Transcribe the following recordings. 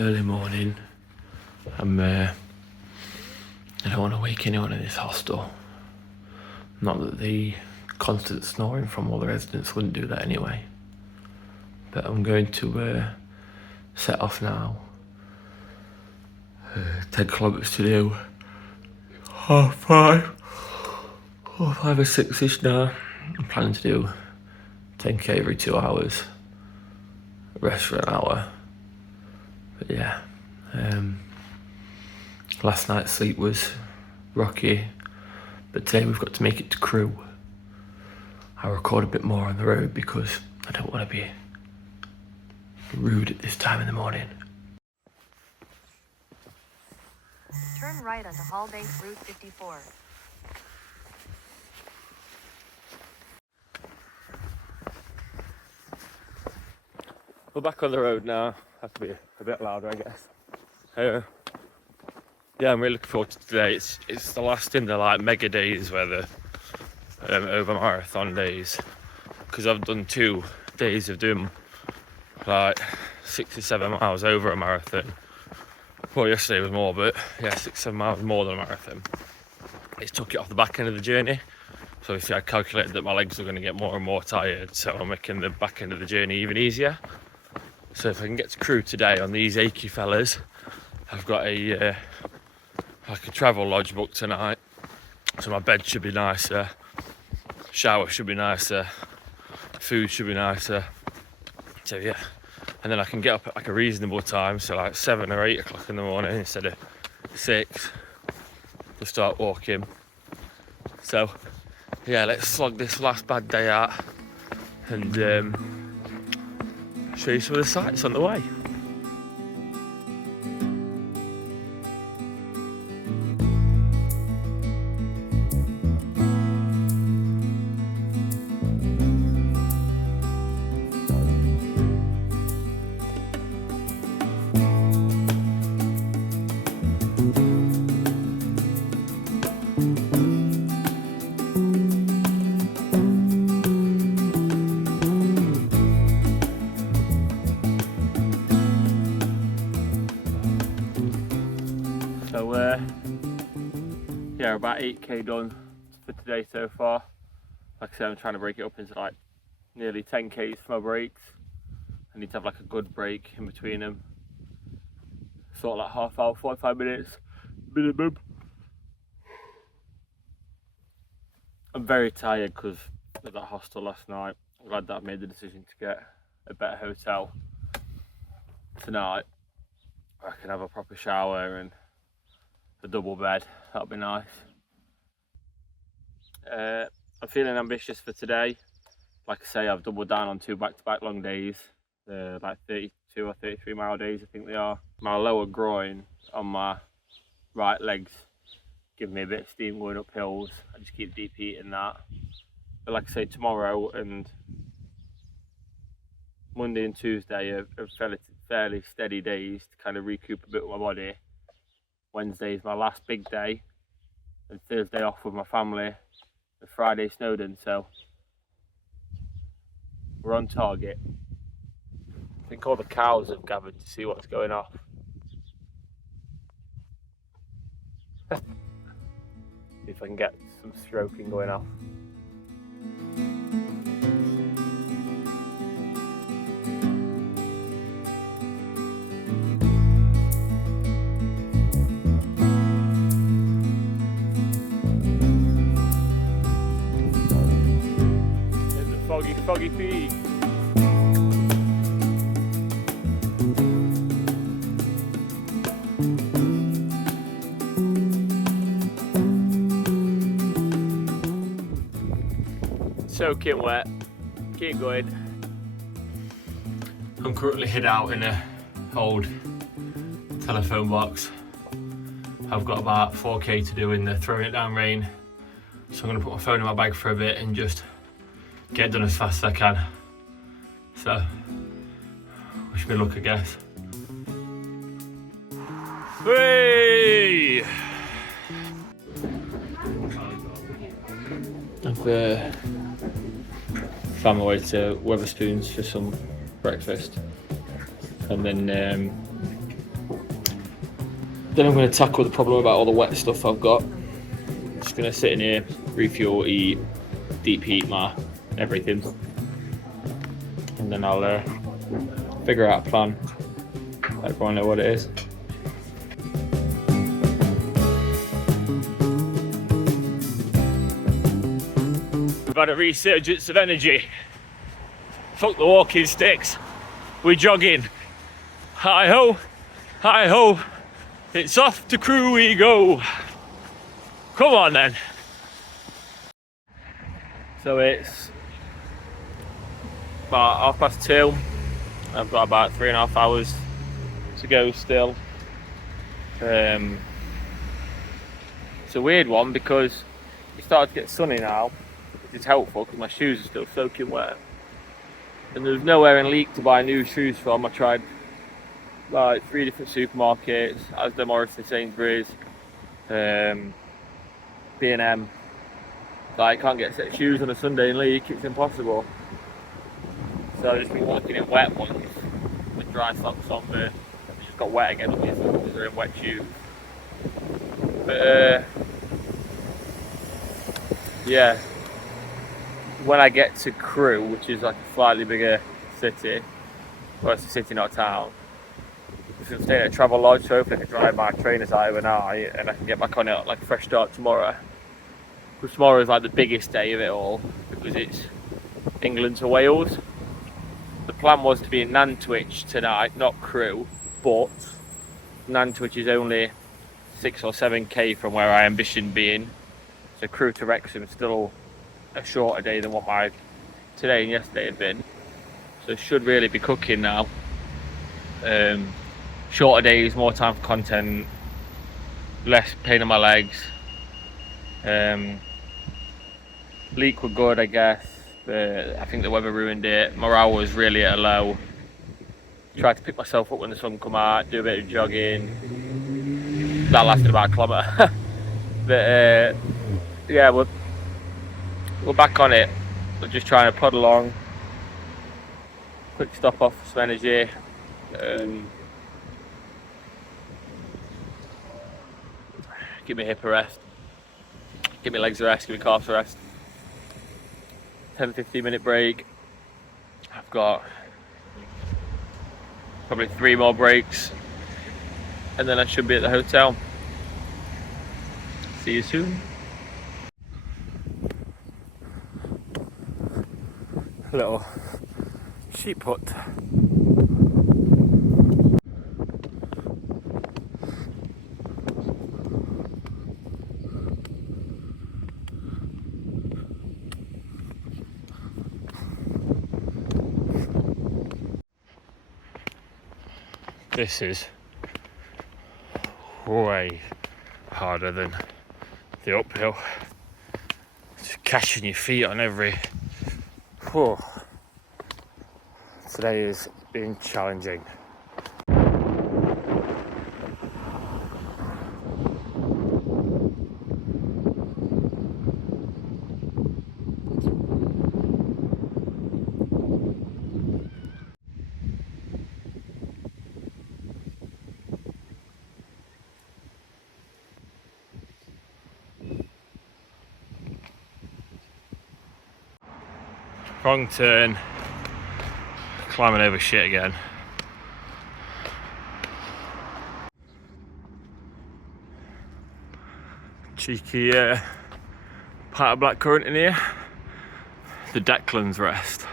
early morning. I don't want to wake anyone in this hostel. Not that the constant snoring from all the residents wouldn't do that anyway. But I'm going to set off now. 10 kilometres to do. 5:30 or 5 or 6ish now. I'm planning to do 10k every 2 hours. Rest for an hour. But yeah. Last night's sleep was rocky. But today we've got to make it to Crewe. I'll record a bit more on the road because I don't want to be rude at this time in the morning. Turn right onto Hallbank Route 54. We're back on the road now. Have to be a bit louder, I guess. Yeah, I'm really looking forward to today. It's the last in the like mega days where the over marathon days, because I've done 2 days of doing like 6 or 7 miles over a marathon. Well, yesterday was more, but yeah, 6 or 7 miles more than a marathon. It took it off the back end of the journey. So obviously I calculated that my legs were going to get more and more tired, so I'm making the back end of the journey even easier. So if I can get to Crewe today on these achy fellas, I've got a travel lodge booked tonight. So my bed should be nicer, shower should be nicer, food should be nicer. So yeah, and then I can get up at like a reasonable time, so like 7 or 8 o'clock in the morning instead of 6 to start walking. So yeah, let's slog this last bad day out and show you some of the sights on the way. So yeah, about 8k done for today so far. Like I said, I'm trying to break it up into like nearly 10k's for my breaks. I need to have like a good break in between them. Sort of like half hour, 45 minutes minimum. I'm very tired because of that hostel last night. I'm glad that I made the decision to get a better hotel tonight. I can have a proper shower and a double bed. That'll be nice. I'm feeling ambitious for today. Like I say, I've doubled down on 2 back-to-back long days, like 32 or 33 mile days I think they are. My lower groin on my right legs give me a bit of steam going up hills. I just keep deep heating that. But like I say, tomorrow and Monday and Tuesday are fairly steady days to kind of recoup a bit with my body. Wednesday is my last big day, and Thursday off with my family, and Friday Snowdon, so we're on target. I think all the cows have gathered to see what's going off. See if I can get some stroking going off. Foggy feet. Soaking wet. Keep going. I'm currently hid out in a old telephone box. I've got about 4k to do in the throwing it down rain. So I'm going to put my phone in my bag for a bit and just get it done as fast as I can. So, wish me luck, I guess. Hey! I've found my way to Wetherspoons for some breakfast, and then Then I'm going to tackle the problem about all the wet stuff I've got. I'm just going to sit in here, refuel, eat, deep heat my everything. And then I'll figure out a plan. Let everyone know what it is. We've had a resurgence of energy. Fuck the walking sticks. We're jogging. Hi ho, hi ho. It's off to Crewe we go. Come on then. So it's about 2:30. I've got about 3.5 hours to go still. It's a weird one because it started to get sunny now, which is helpful because my shoes are still soaking wet. And there's nowhere in Leek to buy new shoes from. I tried like 3 different supermarkets, Asda, Morrison, Sainsbury's, B&M. I can't get a set of shoes on a Sunday in Leek, it's impossible. So I've just been walking in wet ones with dry socks on, but it's just got wet again obviously because they're in wet shoes. But yeah, when I get to Crewe, which is like a slightly bigger city, well it's a city not a town, I'm staying at a travel lodge, so hopefully I can drive my trainers out overnight and I can get back on it like a fresh start tomorrow. Because tomorrow is like the biggest day of it all because it's England to Wales. The plan was to be in Nantwich tonight, not Crewe, but Nantwich is only 6 or 7k from where I ambition being. So Crewe to Wrexham is still a shorter day than what my today and yesterday had been. So should really be cooking now. Shorter days, more time for content, less pain in my legs. Leek were good, I guess, but I think the weather ruined it. Morale was really at a low. Tried to pick myself up when the sun come out, do a bit of jogging. That lasted about a kilometre. But yeah, we're back on it. We're just trying to plod along. Quick stop off for some energy. Give me hip a rest. Give me legs a rest, give me calves a rest. 10-15 minute break. I've got probably 3 more breaks and then I should be at the hotel. See you soon. Little sheep hut. This is way harder than the uphill. Just catching your feet on every. Whew. Today has been challenging. Wrong turn, climbing over shit again. Cheeky part of blackcurrant in here. The Declan's Rest.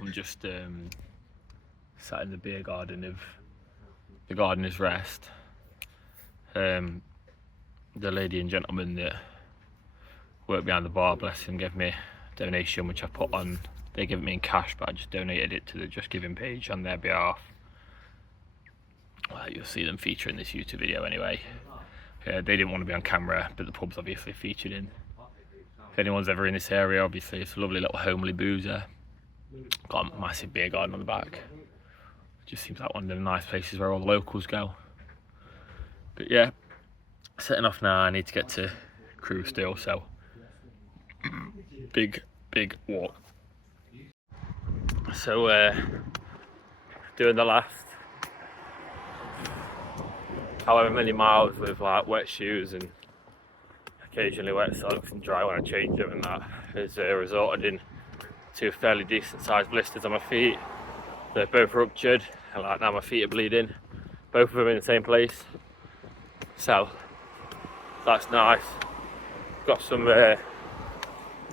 I'm just sat in the beer garden of the Gardener's Rest. The lady and gentleman that worked behind the bar, bless him, gave me a donation which I put on. They gave it me in cash, but I just donated it to the Just Giving page on their behalf. You'll see them feature in this YouTube video anyway. They didn't want to be on camera, but the pub's obviously featured in. If anyone's ever in this area, obviously it's a lovely little homely boozer. Got a massive beer garden on the back. Just seems like one of the nice places where all the locals go. But yeah, setting off now. I need to get to Crewe still, so big walk. So doing the last however many miles with like wet shoes and occasionally wet socks and dry when I change them, and that has resulted in 2 fairly decent sized blisters on my feet. They're both ruptured, and like now my feet are bleeding, both of them in the same place, so that's nice. Got some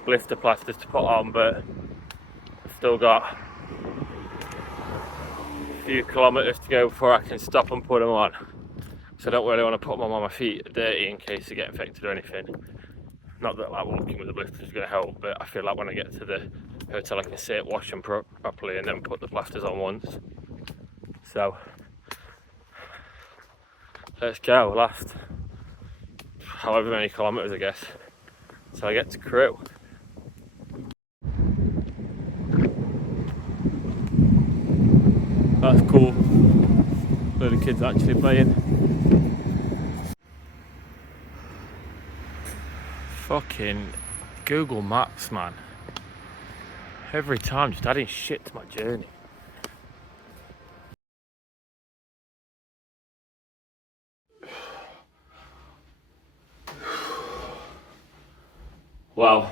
blister plasters to put on, but I've still got a few kilometres to go before I can stop and put them on. So I don't really want to put them on my feet dirty in case they get infected or anything. Not that like walking with the blisters is going to help, but I feel like when I get to the hotel I can sit, wash them properly and then put the plasters on once. So let's go, last however many kilometres I guess, till I get to Crewe. That's cool. Load of kids actually playing. Fucking Google Maps, man. Every time just adding shit to my journey. Well,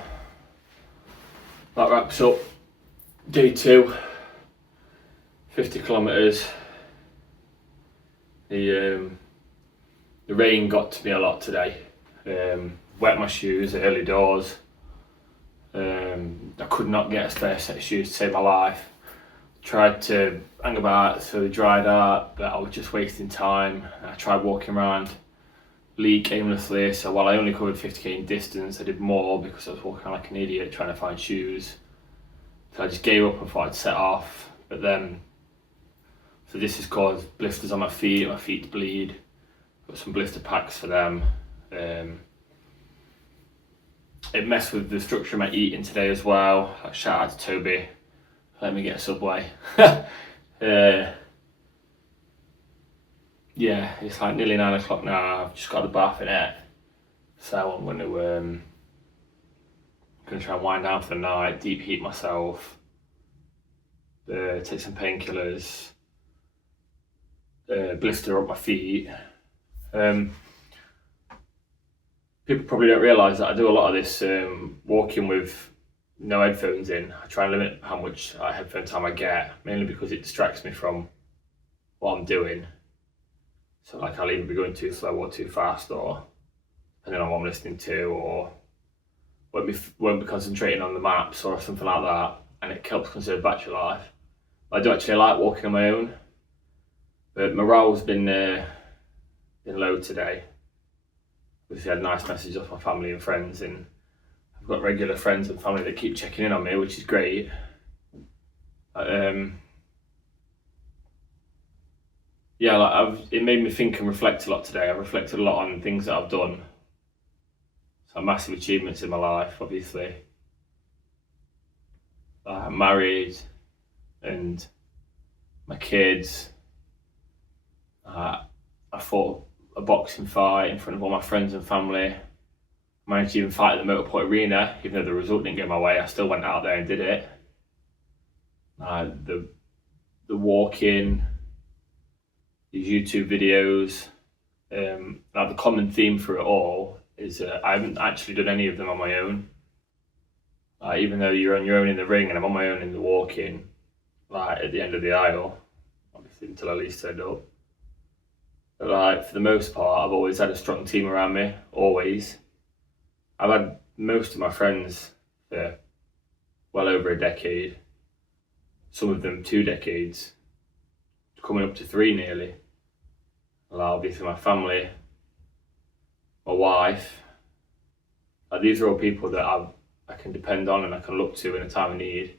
that wraps up day 2. 50 kilometres. The rain got to me a lot today. Wet my shoes early doors. I could not get a spare set of shoes to save my life. Tried to hang about so they dried out, but I was just wasting time. I tried walking around Leek aimlessly, so while I only covered 50k in distance, I did more because I was walking like an idiot trying to find shoes. So I just gave up and thought I'd set off, but then so this has caused blisters on my feet bleed. Got some blister packs for them. It messed with the structure of my eating today as well. Like, shout out to Toby, let me get a Subway. Yeah, it's like nearly 9 o'clock now. I've just got a bath in it, so I'm gonna try and wind down for the night, deep heat myself, take some painkillers, blister up my feet. People probably don't realise that I do a lot of this walking with no headphones in. I try and limit how much headphone time I get, mainly because it distracts me from what I'm doing. So like I'll either be going too slow or too fast, or depending on what I'm listening to, or won't be concentrating on the maps or something like that, and it helps conserve battery life. I do actually like walking on my own, but morale's been low today. We've had nice messages off my family and friends, and I've got regular friends and family that keep checking in on me, which is great. Yeah, like it made me think and reflect a lot today. I've reflected a lot on things that I've done. So massive achievements in my life, obviously. I'm married, and my kids. I fought a boxing fight in front of all my friends and family. Managed to even fight at the Motorport Arena, even though the result didn't go my way. I still went out there and did it. The walking, these YouTube videos. Now the common theme for it all is I haven't actually done any of them on my own. Even though you're on your own in the ring and I'm on my own in the walking, like at the end of the aisle, obviously until I least turned up. But like for the most part, I've always had a strong team around me, always. I've had most of my friends for well over a decade, some of them 2 decades, coming up to 3 nearly. Well, obviously my family, my wife, these are all people that I can depend on and I can look to in a time of need,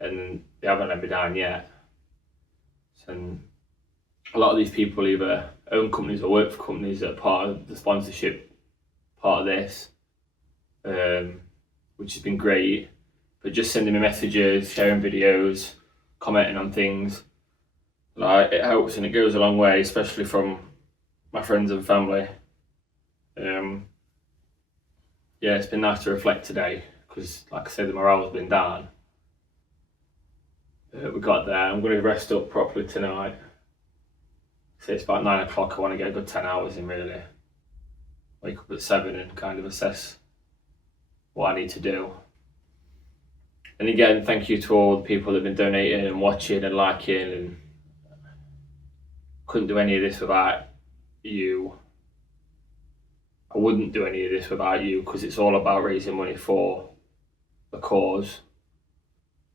and they haven't let me down yet. And a lot of these people either own companies or work for companies that are part of the sponsorship part of this, which has been great. But just sending me messages, sharing videos, commenting on things, like it helps and it goes a long way, especially from my friends and family. yeah, it's been nice to reflect today because, like I said, the morale's been down. We got there. I'm going to rest up properly tonight. So it's about 9 o'clock. I want to get a good 10 hours in, really. Wake up at 7 and kind of assess what I need to do. And again, thank you to all the people that have been donating and watching and liking, and couldn't do any of this without you. I wouldn't do any of this without you because it's all about raising money for the cause.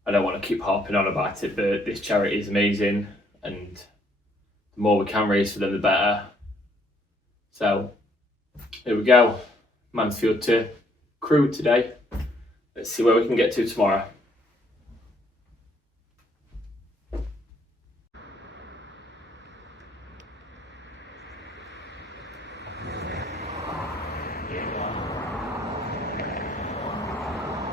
I don't want to keep harping on about it, but this charity is amazing, and the more we can raise for them, the better. So here we go, Mansfield to Crewe today. Let's see where we can get to tomorrow.